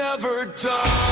never die.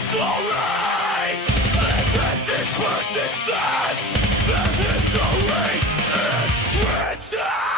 endless glory, endless persistence. That history is written.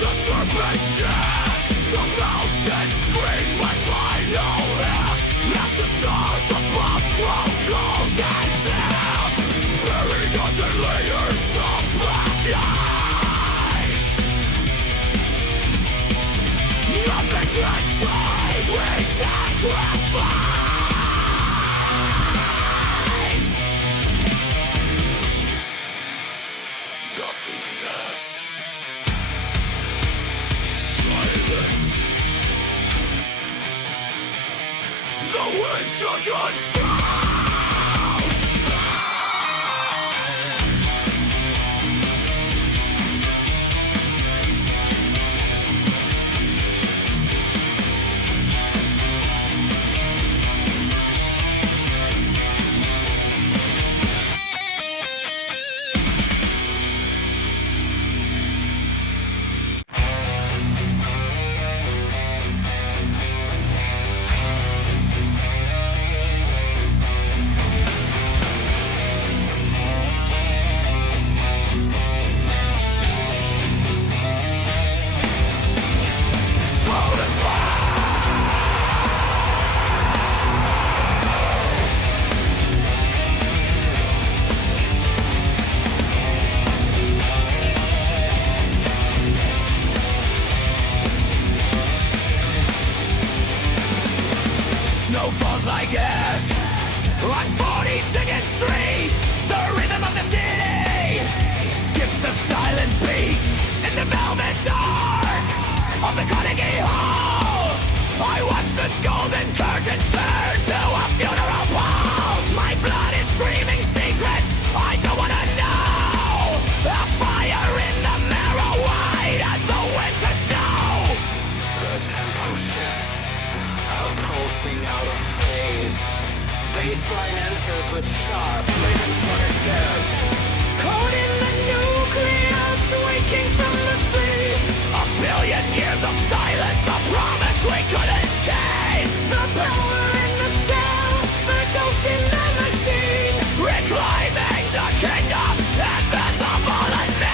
The serpent's chest. Nothingness. Silence. The wind shall unfold. Snow falls like ash on 40 singing streets. The rhythm of the city skips the silent beats in the velvet dark of the Carnegie Hall. I watch the golden curtains turn to a funeral pall. My blood is screaming secrets I don't wanna know. A fire in the marrow, white as the winter snow. The tempo shifts, pulsing out of phase. Baseline enters with sharp, latent sluggish death. Caught in the nucleus, waking from the sleep. A billion years of silence, a promise we couldn't keep. The power in the cell, the ghost in the machine. Reclaiming the kingdom, invisible in me.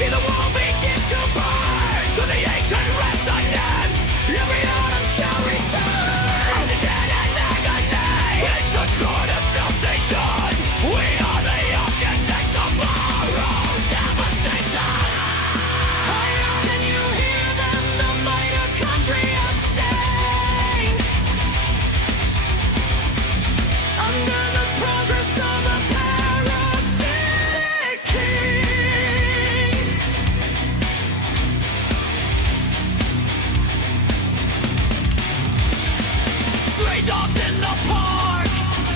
See the world begin to burn to the ancient resonance. Every autumn shall return. Oxygen and agony. It's a carnival station. We are the architects of our own devastation. How can you hear them? The mitochondria sing under the progress of a parasitic king. Stray dogs in the park,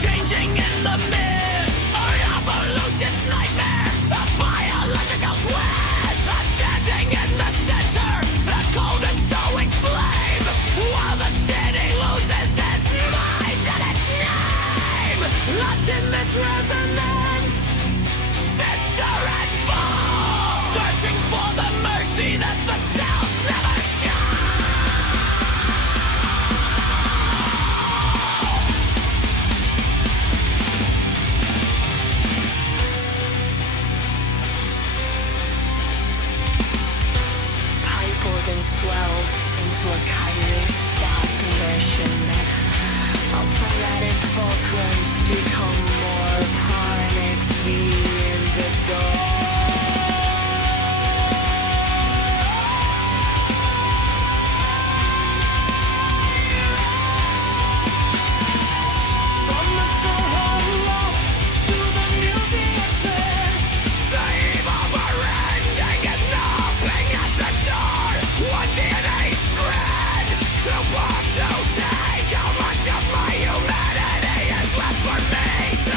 changing in the mist. An evolution's nightmare, a biological twist. I'm standing in the center, a golden stoic flame, while the city loses its mind and its name. Locked in this resonance, sister and foe, searching for the mercy that the cells never show. Pipe organ swells into a Kyrie stop version. Operatic fulcrums become more chronic. The in the door. From the Soho lofts to the museum fair, the evil ending is knocking at the door. One DNA strand supposed to take how much of my humanity is left for me to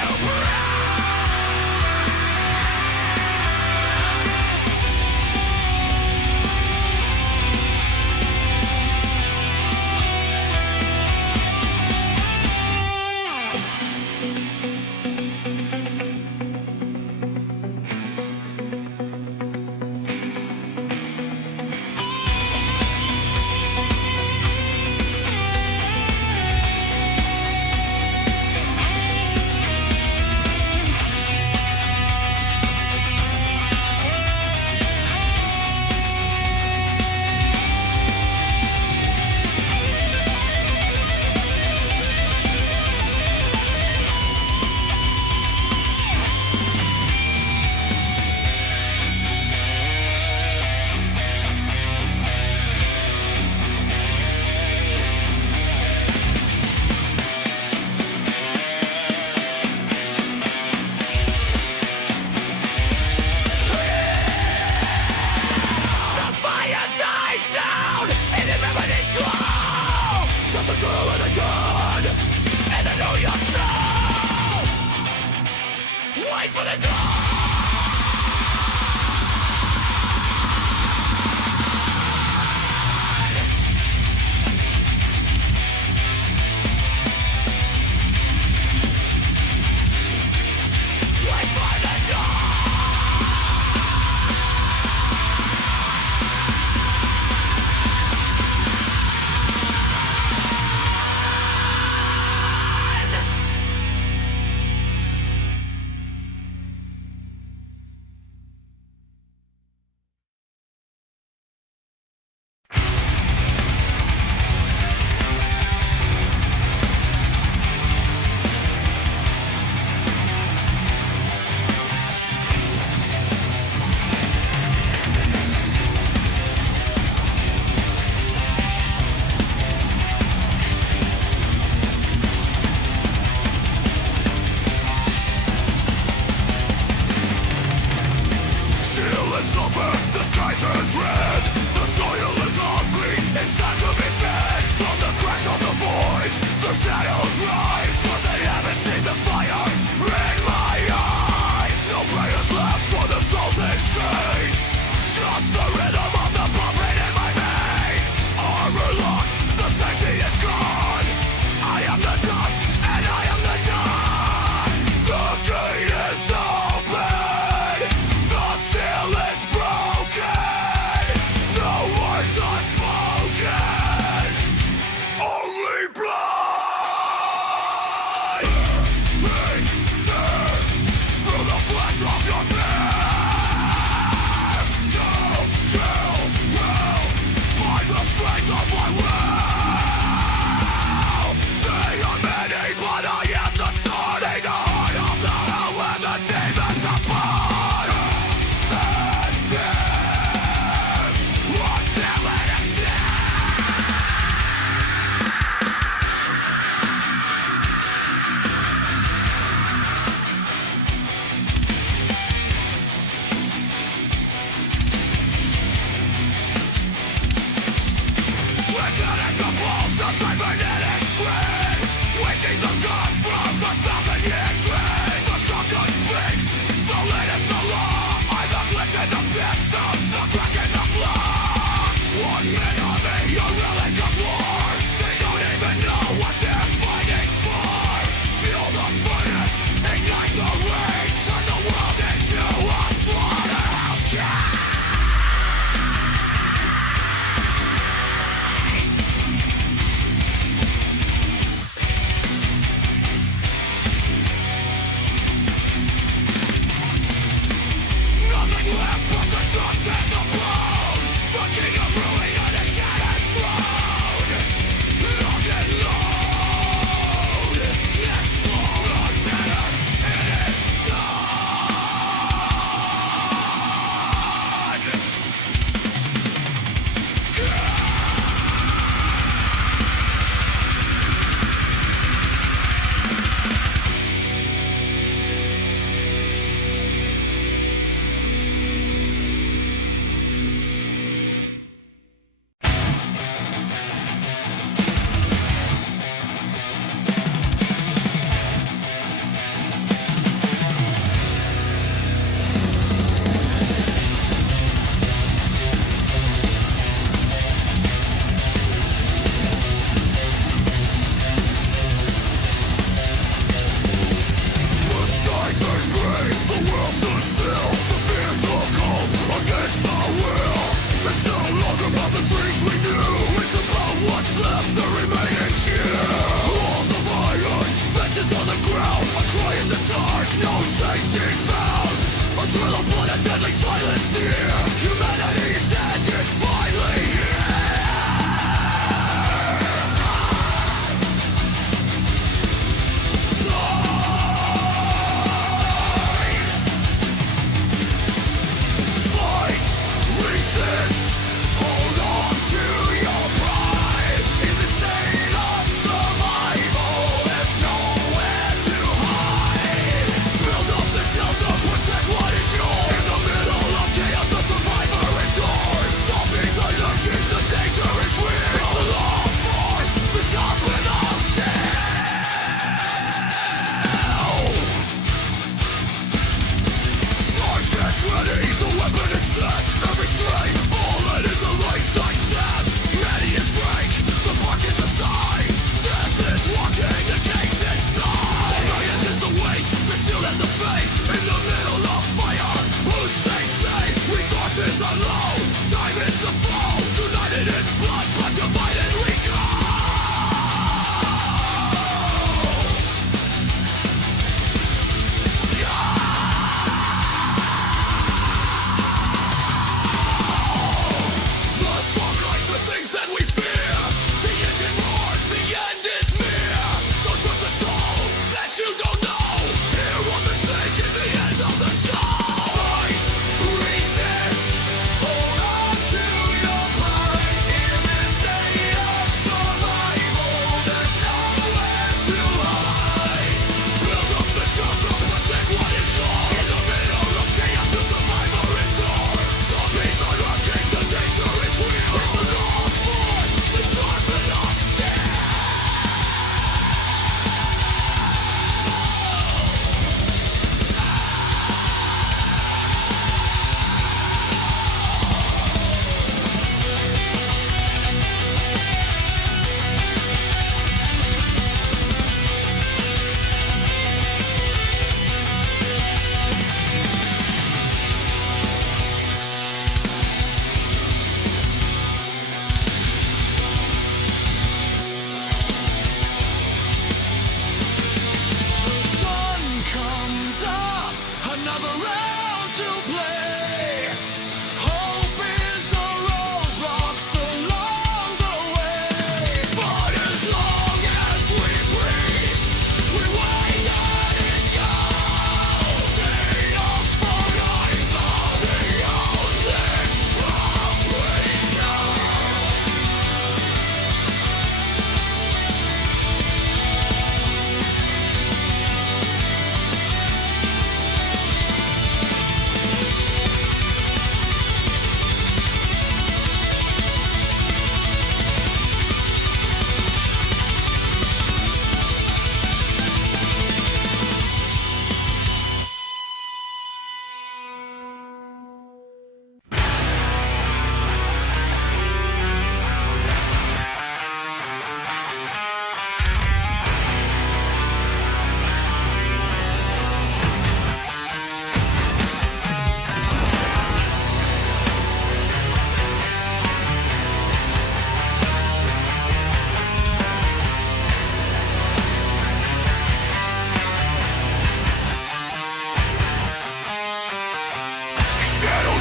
turns red. The soil is hungry, it's time to be fed. From the cracks of the void, the shadows rise, but they haven't seen the fire in my eyes. No prayers left for the souls in chains, just the rhythm of the pumping in my veins. Armor locked, the safety is gone. I am the dusk, and I am the dawn. The gate is open, the seal is broken. No words are spoken, only blood. Break through the flesh of your fear. Kill will by the strength of my will. They are many, but I am the start. In the heart of the hell where the demons are born. And dead, until it is Reckoning the pulse of cybernetic screen, waking the gods from the 1,000-year dream. The shotgun speaks, the latest the law. I'm the glitch in the system, the crack in the floor. One man army, a relic of war. They don't even know what they're fighting for. Feel the furnace, ignite the rage, turn the world into a slaughterhouse cage. Nothing left but the dust and the bone. The king of ruin on a shattered throne. Locked and load. Next floor of terror, it is The sky turned gray, the world stood still. The fear took hold against our will. It's no longer about the dreams we knew. It's about what's left, the remaining fear. Walls of iron, fences on the ground. A cry in the dark, no safety found. A trail of blood and deadly silence near. Humanity's end is finally here. Fight, resist, hold on to your pride. In the state of survival, there's nowhere to hide. Build up the shelter, protect what is yours. In the middle of chaos, the survivor endures. Zombies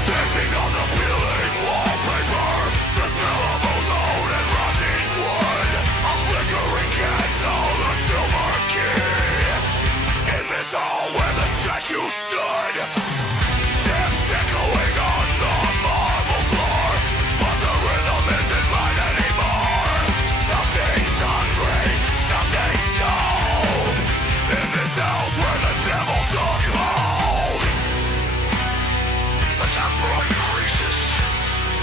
Dancing on the peeling wallpaper, the smell of ozone and rotting wood, a flickering candle, the silver key. In this hall where the statue stood, steps echoing on the marble floor, but the rhythm isn't mine anymore. Something's hungry, something's cold, in this house where the devil took hold. The tempo increases,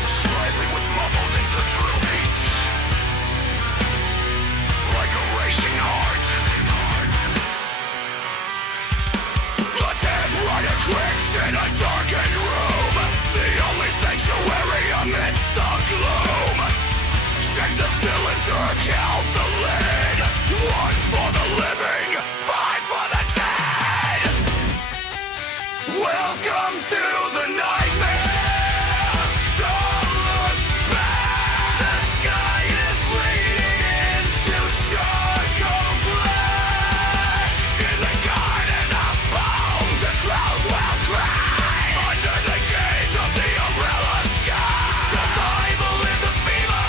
slightly with muffled the drill beats, like a racing heart. The typewriter clicks in a darkened room, the only sanctuary amidst the gloom. Check the cylinder, count the lid. 1 for the living, 5 for the dead. Welcome to the nightmare. Don't look back. The sky is bleeding into charcoal black. In the garden of bones, the clouds will cry under the gaze of the umbrella sky. Survival is a fever,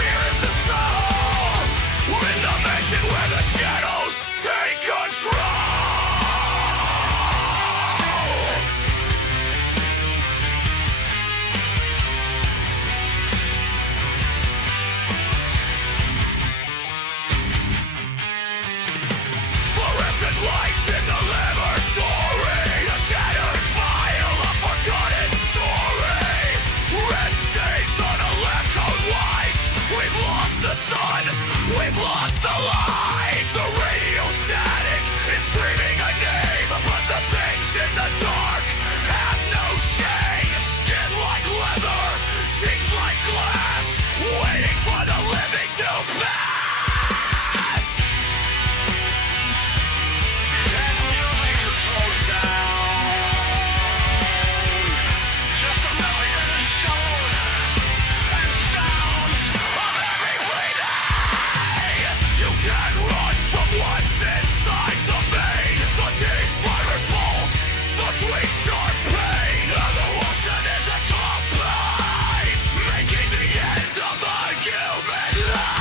fear is the soul. We're in the mansion where the shadows take control. Fluorescent lights in the laboratory, a shattered file, a forgotten story. Red stains on a lab coat white. We've lost the sun, we've lost the light. The radio static is screaming a name, but the things in the dark have no shame. Skin like leather, teeth like glass, waiting for the living to pass. And music slows down, just a million shown and sounds of every breathing. You can run from what's inside the vein, the deep virus pulse, the sweet sharp pain. The ocean is a goodbye, making the end of the human life.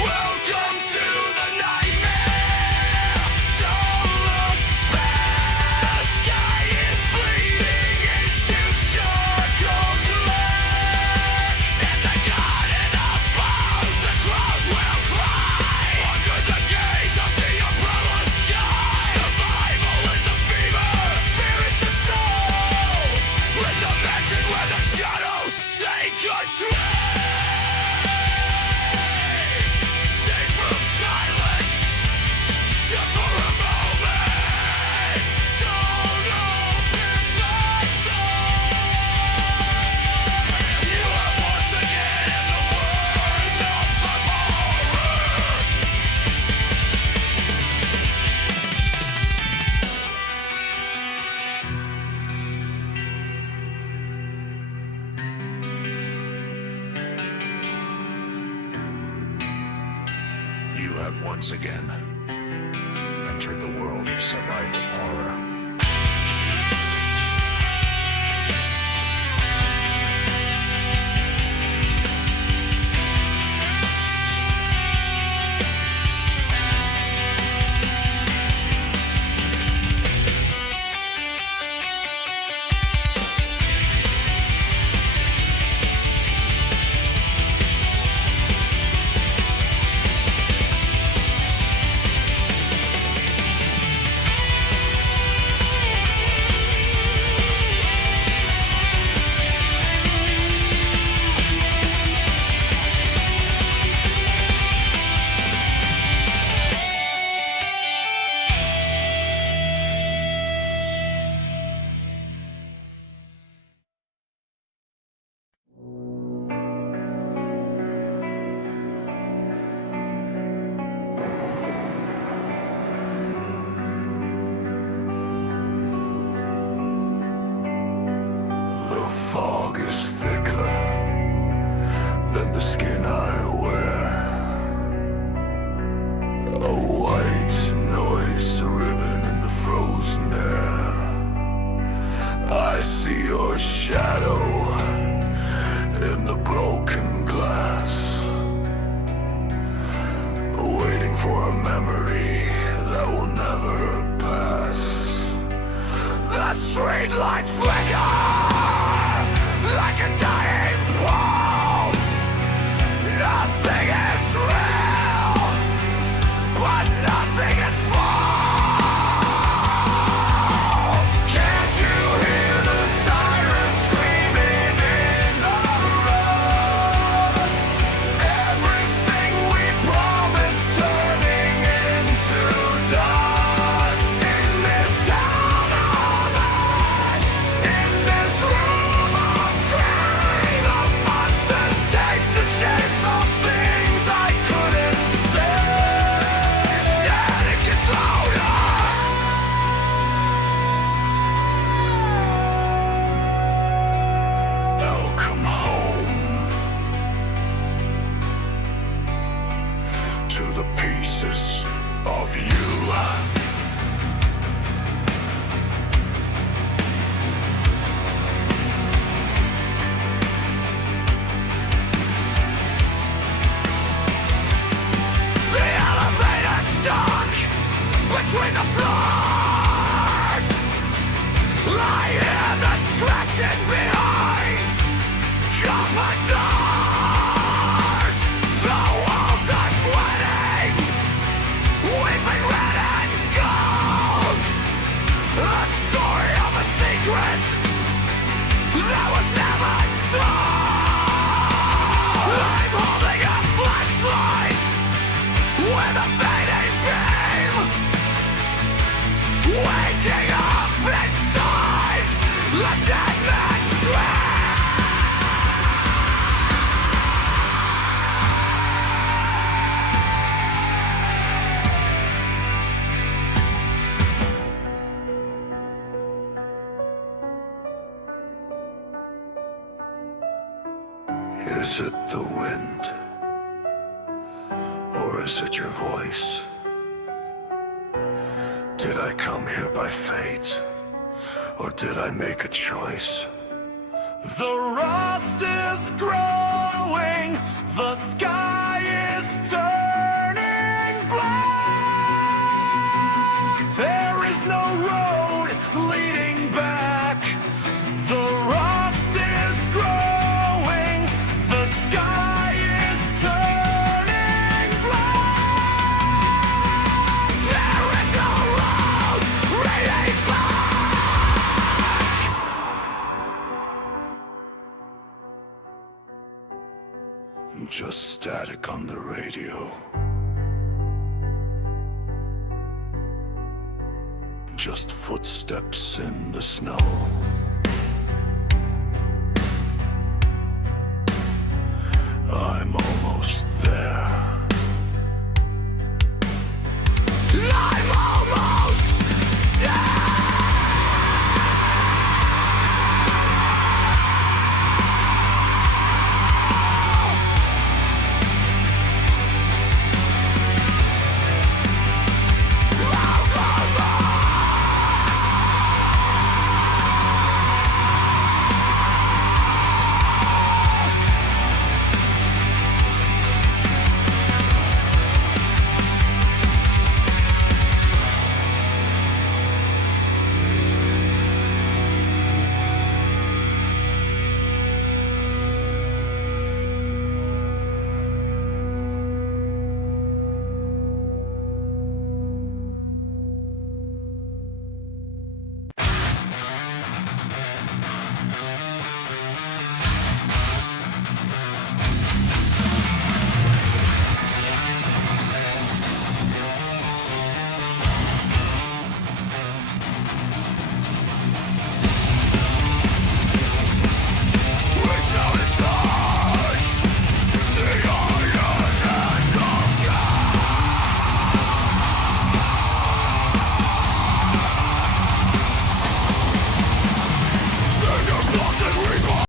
Welcome to the nightmare. Don't look back. The sky is bleeding into charcoal black. In the garden of bones, the clouds will cry under the gaze of the umbrella sky. Survival is a fever, fear is the soul. In the mansion where the shadows take control. Safe from silence, just for a moment. Don't open that door. You are once again in the world of horror. You have once again entered the world of survival horror. to the pieces of you. Between the floors, I hear the scratching behind copper doors. The walls are sweating, weeping red and gold. A story of a secret that was never told. I'm holding a flashlight with a fading beam, waking up inside a dead man's dream. Is it the wind, or is it your voice? Did I come here by fate, or did I make a choice? The rust is growing, the sky is turning black. There is no road leading back. The rust is growing, the sky is turning black. There is no road leading back. Just static on the radio. Just footsteps in the snow.